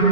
Sa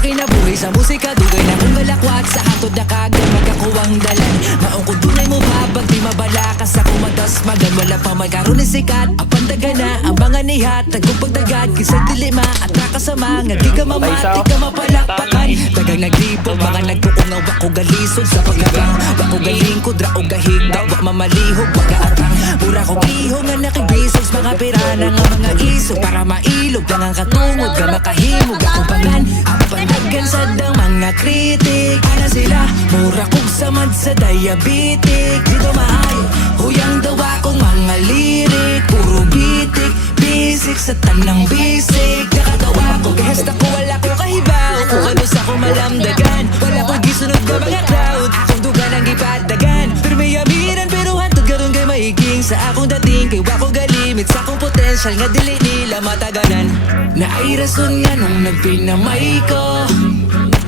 kinabuhi sa musika, dugay na kong galakwat. Sa hatod na kagad magkakuwang dalan. Maong kung dunay mo babag, di mabalakas. Ako madas magan, wala pa magkaroon ni sikat. Ang pandaga na, ang mga nihat. Tagong pagdagad, kisag dilima. At nakasama, nga di ka mamat, di ka mapalakpakan. Tagang naglibog, mga nagpukungaw. Wako galisod sa paglabang. Wako galingkod, rao gahigda. Wak mamalihog, wakaatang. Mura ko iho nga nakibisog. Mga pirana nga mga iso. Para mailog, lang ang katungod. Ga makahimog, ako pangan. Panagan sa dang mga kritik. Ana sila, mura kong samad sa diabetic. Dito maayo, huyang dawa kong mga lirik. Puro bitik, bisik sa tanang bisik. Nakagawa ko, gahasta ko, wala ko kahibaw. Kung ano sa ko malamdagan, wala kong gisunod na mga crowd. Akong dugan ang ipadagan, pero may amiran. Pero hantod garon kay maiging sa akong dating. Kay wako galimit sa akong potensyal, nga dili nila mataganan. Na ay rason nga nung nagpinamay ko,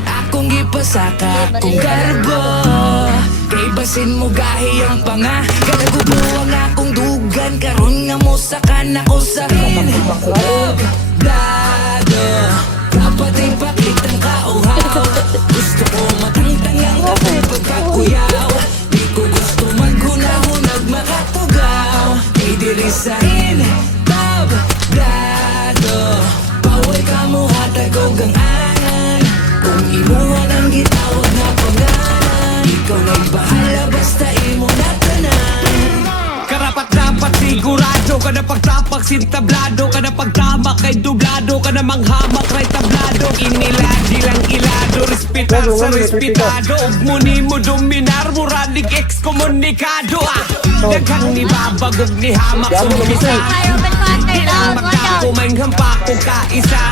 akong gipasaka kung garbo. Kay basin mo gahi ang panga, kanagubo ang akong dugan. Karon nga mo sakan ako sa kin. Blado, dapat ipakitang kauhaw. Gusto ko matangtang ang akong pagkakuyaw. Di ko gusto maghunahunag makatugaw. Kay diri sa in, tab, blado. Bawal ka mo hatagog ang angan. Kung imuhan ang gitawag na pangalan, ikaw na'y bahala basta imo na tanan. Karapat dapat sigurado ka na pagtapak sintablado ka na pagtamak kay dublado ka na manghamak kay tablado. Iniladi lang ilado, respetar sa respetado. Ug muni mo dominar, muralig ekskomunikado. Daghang ni babagog ni hamak sumpisa. Ilang magkakumaing hampak ko kaisa.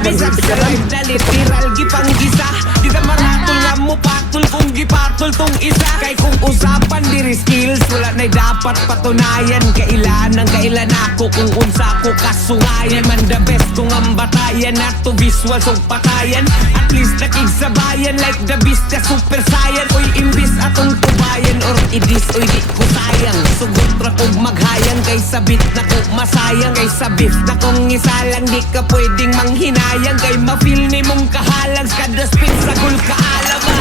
Bisag sa live na literal gipanggisa. Di ka maratol nga mo patol kung gipatol tong isa. Kay kung usapan diri skills, wala na'y dapat patunayan. Kailan ako kung unsa ko kasungayan. Man the best kung ang batayan at to visual so patayan. At least nakigsabayan like the beast na super saiyan. Oy imbis atong tubayan or idis oy di ko sayang. Sugot ra kog maghayang kay sabit na ko masayang. Kay sabit na kong isalang di ka pwedeng manghinayang. Kay ma-feel ni mong kahalang kada spin sa gul kaalama.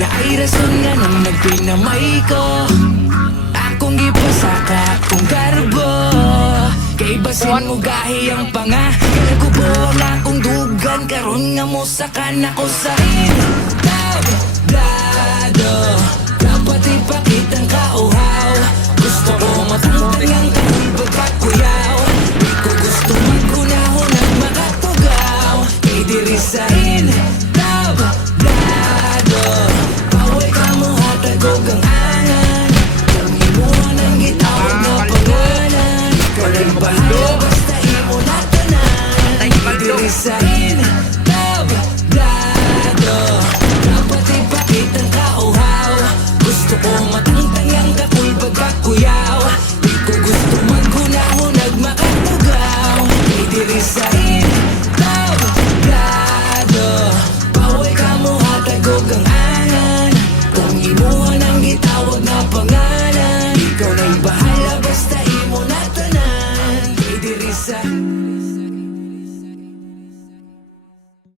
Na ay rason nga nung nagpinamay ko, akong gipasaka kung garbo. Kay basin mo gahi ang panga, kanagubo ang akong dugan. Karon nga mo sakan ako sa in.